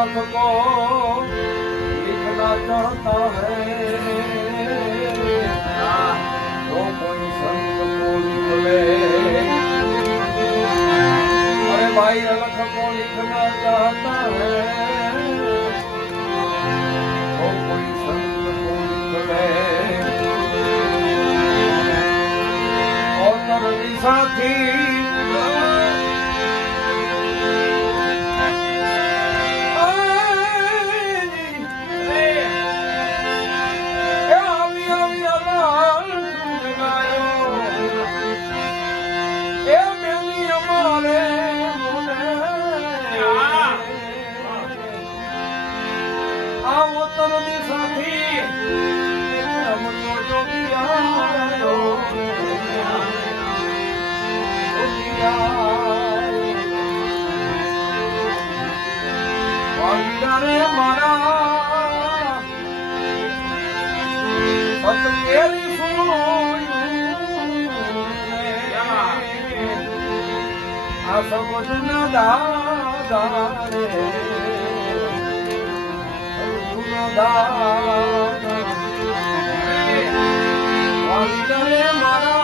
अलख को लिखना चाहता है तो कोई संत को लिख ले। अरे भाई अलख को लिखना चाहता है तो कोई संत को लिख ले। और तरनी साथी સમજના દાદા રે સમજના દાદા વાલીને મારા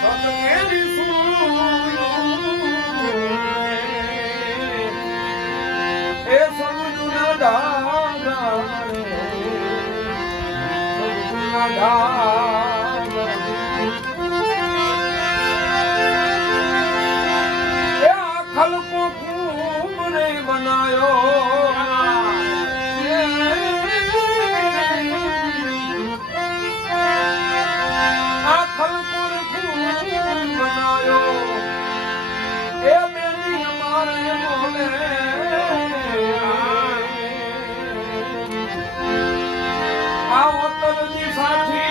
સતમેરી એ સમજના દાદા રે સમજના દાદા खल को खूब नहीं बनायो खल को खूब बनायो ए मेरी हमारे मोले आओ तलनी साथी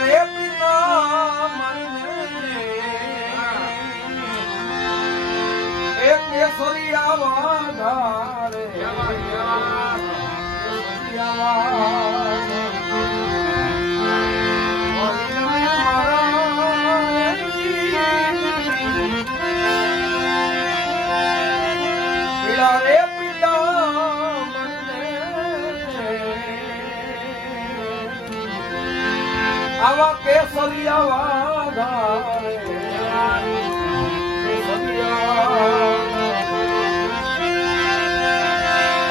रे पिता मरने एक केसरिया वाधारे रे पिता आवा केसरिया वाधारे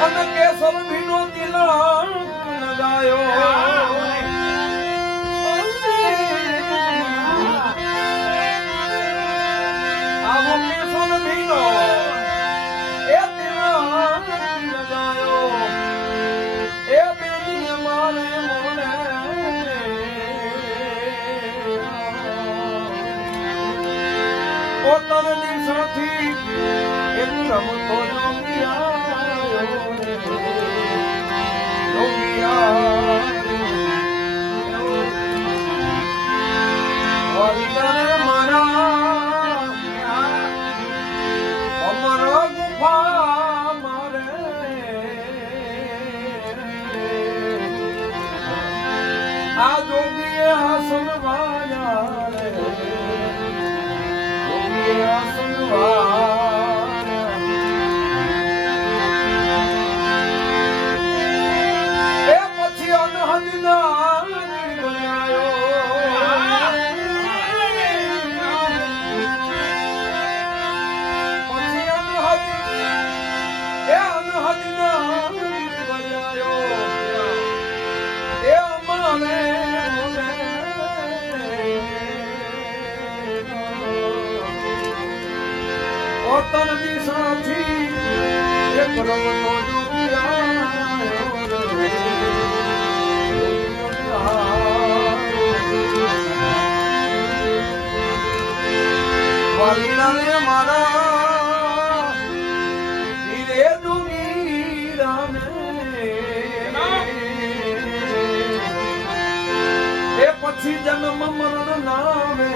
अन केसर भीनो तिलक लगायो आवो केसर भीनो ए तिलक लगायो ए बेनी हमारे मोले तरनी साथी एक रमतो जोगिया मारा अमर गुफा मारे आ जोगिए हसन वाया પછી અનહદના બનાયો પછી અનહદના બનાયો એ અમારે तरनी साथी एक रमतो वालीना ने मारा धीरे डूंगीरा में પછી જન્મ મરણ નામે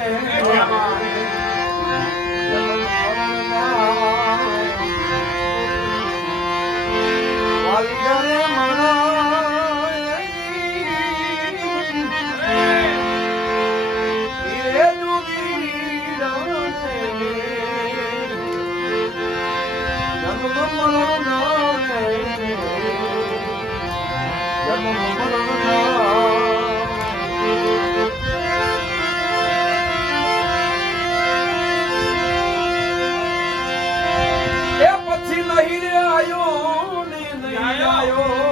વાલી જાણે મારા હીરે જોગી રાતે જન્મ મરણ નામે જન્મ મરણ નામે નહીં રે આયો ને નહીં આયો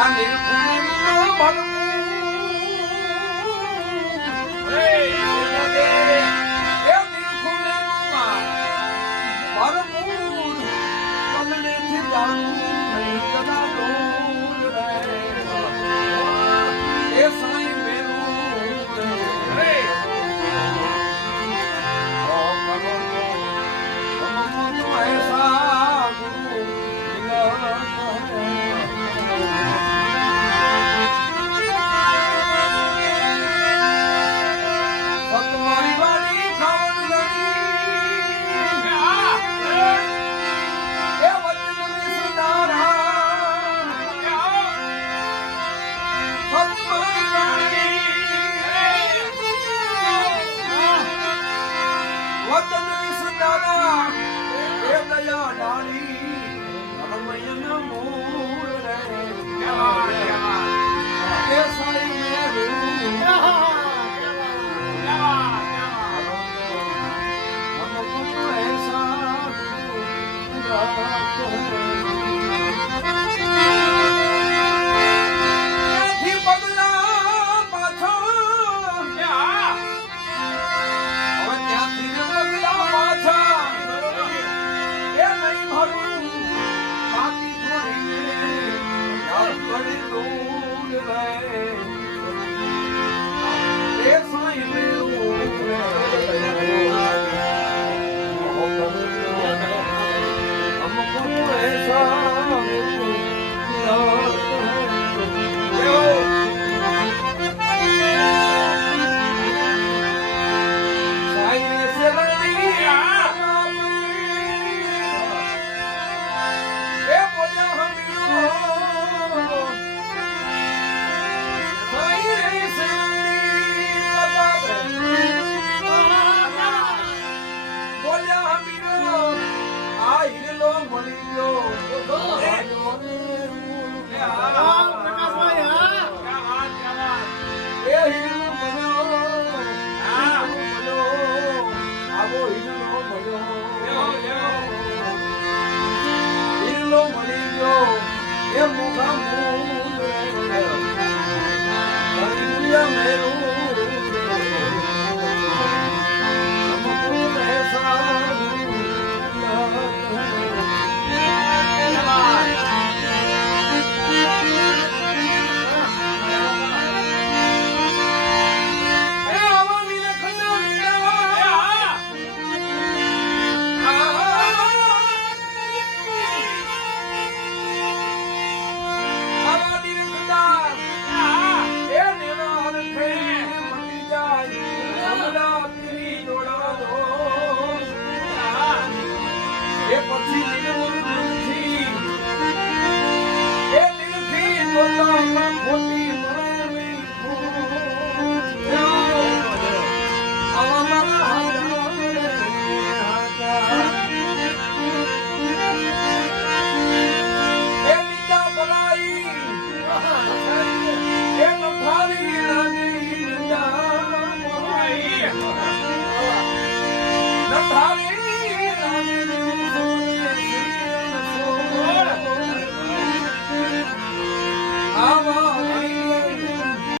I need a